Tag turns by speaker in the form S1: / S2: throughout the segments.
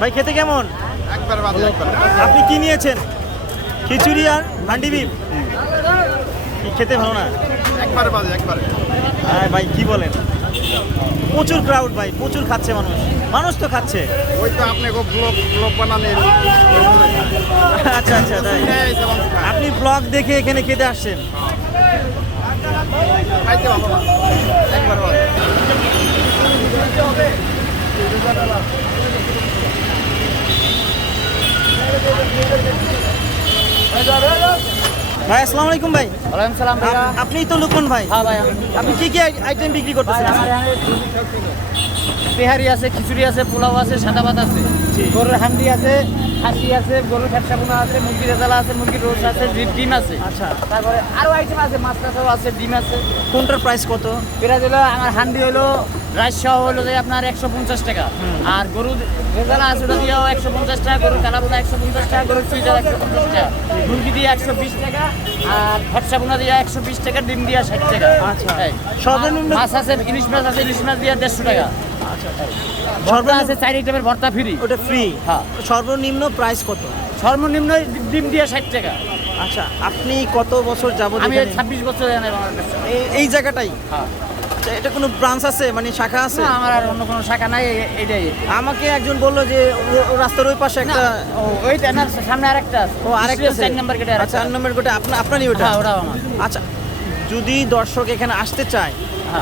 S1: ভাই খেতে কেমন?
S2: একবার বাদে একবার
S1: আপনি কি নিয়েছেন? খিচুড়ি আর হান্ডি বিফ? কি খেতে ভালো না?
S2: একবার বাদে একবারে।
S1: হ্যাঁ ভাই কি বলেন? প্রচুর ক্রাউড ভাই প্রচুর খাচ্ছে মানুষ। মানুষ তো খাচ্ছে।
S2: ওই তো আপনি ব্লগ ব্লগ বানানের
S1: আচ্ছা আচ্ছা তাই। আপনি ব্লগ দেখে এখানে খেতে আসছেন? ভাই আসসালামু আলাইকুম ভাই।
S3: ওয়ালাইকুম সালাম ভাইয়া।
S1: আপ- তো লুকন ভাই।
S3: হ্যাঁ ভাই
S1: আপনি কি কি আইটেম বিক্রি করতেছেন?
S3: তেহারি আছে খিচুড়ি আছে পোলাও আছে সাদা ভাত আছে। গরুর হান্ডি আছে খাসি আছে গরুর ফ্যাপসা বোনা আছে মুরগির রেজালা আছে মুরগির রোস আছে ডিম আছে।
S1: আচ্ছা।
S3: তারপরে আরও আইটেম আছে মাছ টাছাও আছে ডিম আছে।
S1: কোনটার প্রাইস কত?
S3: পেঁয়াজ হলো আমার হান্ডি হলো রাইস সহ হলো যে আপনার একশো পঞ্চাশ টাকা। আর গরুর রেজালা আছে ওটা দিয়েও একশো পঞ্চাশ টাকা গরুর কালাবোনা একশো পঞ্চাশ টাকা গরুর চুইজার একশো পঞ্চাশ টাকা। মুরগি দিয়ে একশো বিশ টাকা আর ফ্যাপসা বোনা দিয়ে একশো বিশ টাকা ডিম দিয়ে ষাট টাকা।
S1: আচ্ছা। সর্বনিম্ন-
S3: মাছ আছে ইলিশ মাছ আছে ইলিশ মাছ দিয়ে দেড়শো টাকা। ভর্তা আছে চার আইটেমের ভর্তা ফ্রি
S1: ওটা ফ্রি
S3: হ্যাঁ।
S1: সর্বনিম্ন প্রাইস কত?
S3: সর্বনিম্ন ডিম দিয়ে ষাট টাকা।
S1: আচ্ছা আপনি কত বছর
S3: আমি ছাব্বিশ বছর
S1: এই- জায়গাটাই?
S3: হ্যাঁ।
S1: আচ্ছা, এটা কোনো ব্রাঞ্চ আছে? মানে শাখা আছে?
S3: না, আমার আর অন্য কোনো শাখা নাই এটাই।
S1: আমাকে একজন বলল যে রাস্তার ওই পাশে একটা
S3: ওইটা না সামনে আরেকটা আছে।
S1: ও আরেকটা আছে?
S3: চার নাম্বার গেটে
S1: আচ্ছা চার নম্বর গোটা আপনার আপনারই ওটা
S3: হ্যাঁ ওটাও আমার।
S1: আচ্ছা যদি দর্শক এখানে আসতে চায়।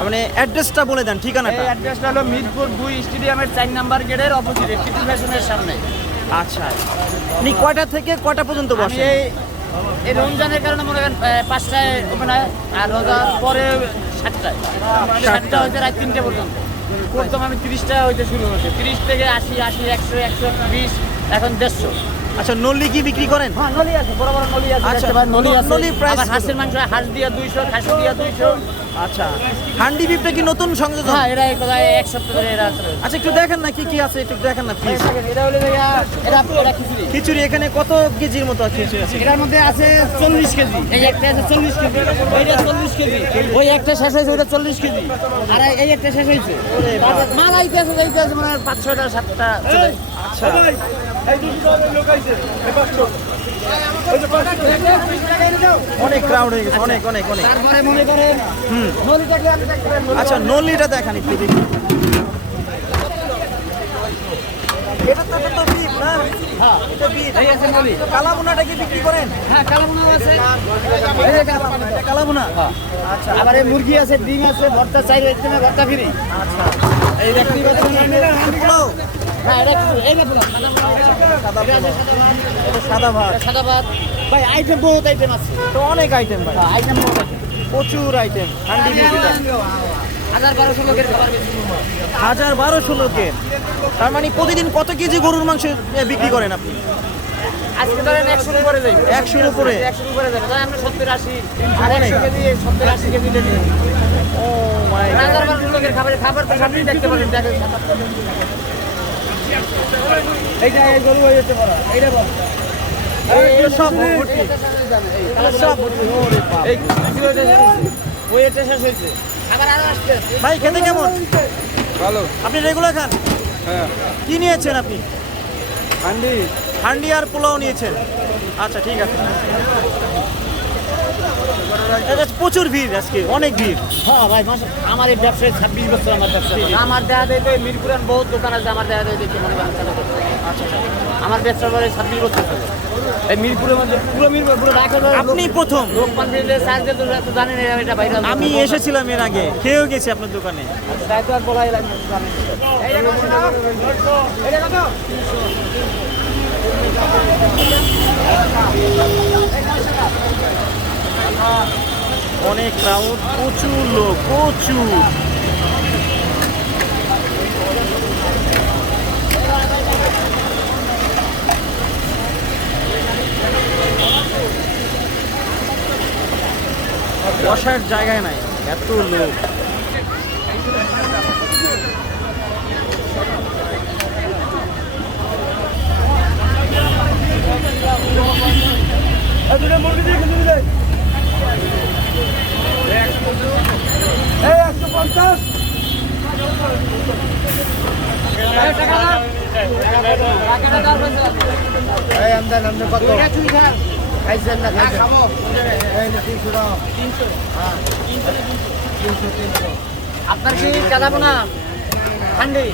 S1: মানে অ্যাড্রেসটা বলে দেন ঠিকানাটা।
S3: অ্যাড্রেসটা হলো মিরপুর দুই স্টেডিয়ামের চার নাম্বার গেটের অপোজিটে টিটু ফ্যাশনের সামনে।
S1: আচ্ছা। আপনি কয়টা থেকে কয়টা পর্যন্ত বসেন?
S3: এই এই রমজানের কারণে মনে করেন পাঁচটায় ওপেন হয় আর রোজার পরে সাতটায়। সাতটা হচ্ছে রাত তিনটে পর্যন্ত। প্রথম আমি তিরিশটা হইতে শুরু হয়েছে তিরিশ থেকে আশি আশি একশো একশো বিশ এখন দেড়শো।
S1: আচ্ছা নল্লি কি বিক্রি করেন?
S3: হ্যাঁ নলি আছে বড় বড় নলি আছে
S1: আচ্ছা,
S3: নলি আছে। আবার
S1: কত?
S3: হাঁসের মাংস হাঁস দিয়া দুইশো খাসি দিয়া দুইশো।
S1: আচ্ছা। হান্ডি বিফটা কি নতুন সংযোজন?
S3: হ্যাঁ এটা এক সপ্তাহ ধরে এটা আছে।
S1: আচ্ছা একটু দেখেন না কি কি আছে একটু দেখেন না প্লিজ
S3: এটা হলো এটা এটা খিচুড়ি।
S1: খিচুড়ি এখানে কত কেজির মতো আছে? খিচুড়ি আছে
S3: এটার মধ্যে আছে চল্লিশ কেজি। এই একটা আছে চল্লিশ কেজি ওইটা চল্লিশ কেজি। ওই একটা শেষ হয়েছে ওইটা চল্লিশ কেজি। আর এই একটা শেষ হয়েছে। মাল আইতে আছে যাইতে আছে মানে পাঁচ ছয়টা সাতটা চলে।
S1: আচ্ছা। অনেক ক্রাউড হয়ে গেছে অনেক অনেক অনেক।
S3: তারপরে করেন
S1: হুম।
S3: নদীটাকে আমি দেখতে পারেন, নদী-
S1: আচ্ছা দেখান একটু দেখি। এটা তো এটা তো beef না? এটা beef।
S3: এই আছে নদী
S1: কালাভুনাটা কি বিক্রি করেন?
S3: হ্যাঁ কালাবোনাও আছে। এই যে কালাবোনা।
S1: এটা কালাভুনা?
S3: আচ্ছা। আবার এই মুরগি আছে ডিম আছে ভর্তা চাই রয়েছে না ভর্তা ফ্রি।
S1: আচ্ছা।
S3: এই দেখতে পাচ্ছেন
S1: পোলাও
S3: হ্যাঁ এটা কি- এই না পোলাও, সাদা ভাত।
S1: সাদা ভাত।
S3: ভাত। ভাই আইটেম বহুত আইটেম আছে।
S1: তো অনেক আইটেম ভাই।
S3: হ্যাঁ আইটেম বহুত আইটেম
S1: প্রচুর আইটেম হান্ডি
S3: হাজার বারোশো লোকের খাবার
S1: হাজার বারোশো লোকের তার মানে প্রতিদিন কত কেজি গরুর মাংস বিক্রি করেন আপনি?
S3: আজকে ধরেন একশোর উপরে যাই
S1: একশোর উপরে?
S3: একশোর উপরে যাবে তাই আমরা সত্তর আশি আর একশো কেজি সত্তর আশি কেজি দেখি
S1: ও মাই
S3: হাজার বারোশো লোকের খাবার খাবার তো সামনেই দেখতে পারেন দেখেন। এইটা এই গরু হয়ে যেতে পারো এইটা বল
S1: সব ভর্তি। সব ভর্তি।
S3: এই কিলো এটা শেষ হয়েছে। ওই এটা শেষ হয়েছে। খাবার আরও আসতে
S1: ভাই খেতে কেমন?
S2: ভালো।
S1: আপনি রেগুলার খান?
S2: হ্যাঁ।
S1: কি নিয়েছেন আপনি?
S2: হান্ডি।
S1: হান্ডি আর পোলাও নিয়েছেন। আচ্ছা ঠিক আছে। প্রচুর ভিড় আজকে অনেক ভিড়।
S3: হ্যাঁ ভাই আমার এই ব্যবসায় ছাব্বিশ বছর আমার ব্যবসা আমার দেখা দেয় তো মিরপুরান বহুত দোকান আছে আমার দেখা দেয় দেখে মনে করেন আমার ব্যবসা করে ছাব্বিশ বছর এই মিরপুরের মধ্যে পুরো মিরপুর পুরো
S1: আপনি প্রথম।
S3: লোকমান দিলে চার্জ তো জানেন এরা এটা বাইরে
S1: আমি এসেছিলাম এর আগে খেয়েও গেছি আপনার দোকানে।
S3: তাই তো আর বলাই লাগে না, কত টাকা? কত?
S1: অনেক ক্রাউড প্রচুর লোক প্রচুর। বসার জায়গায় নাই এত লোক
S2: মুরগি এই আমদান আমদান কত খাইছেন না খাইছেন এই না তিনশো টাকা
S3: আপনার কি চালাবো না ঠান্ডি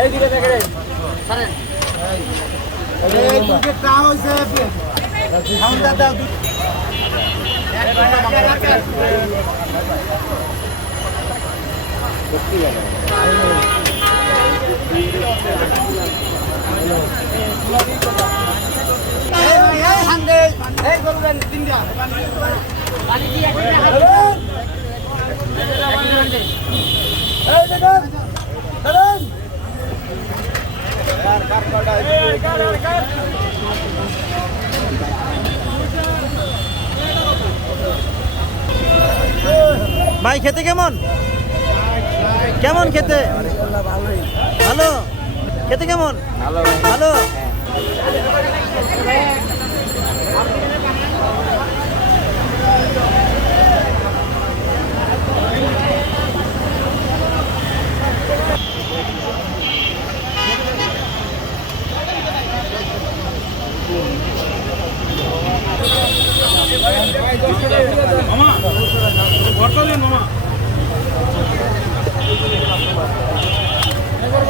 S3: এই দিকে দেখে ছাড়েন
S2: এই
S1: ভাই খেতে কেমন? কেমন খেতে? ভালো? খেতে কেমন? ভালো।
S3: এই দশশো টাকা ওরা কি কি দিয়ে এরা
S2: এই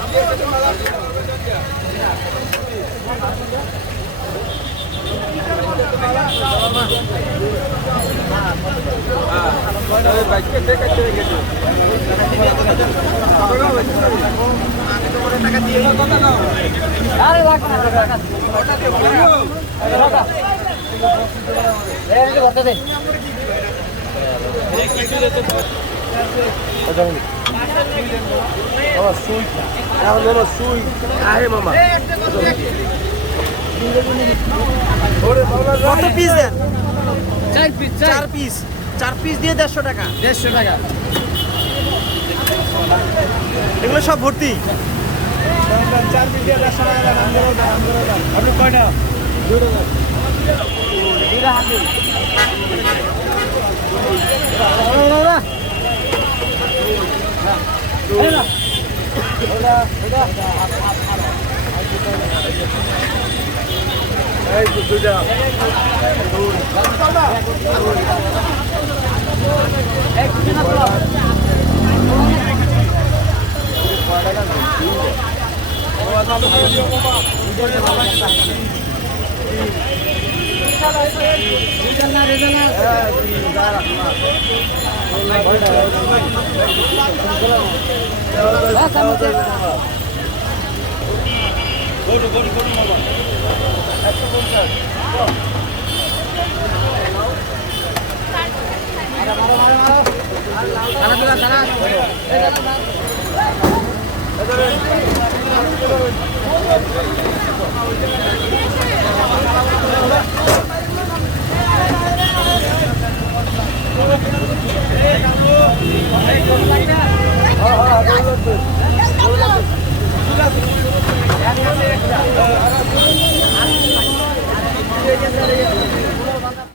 S3: আরে রাখ না রাখ না। এই যে ভর্তা দে।
S1: কত পিস দেন?
S3: চার পিস চার
S1: চার পিস চার পিস দিয়ে দেড়শো টাকা।
S3: দেড়শো টাকা।
S1: এগুলো সব ভর্তি? আপনি কয়টা
S3: দুইটা হাতে।
S2: এই দুটা
S3: এক কিছু না তো রেজাল্ট না রেজাল্ট না বাস আমাদের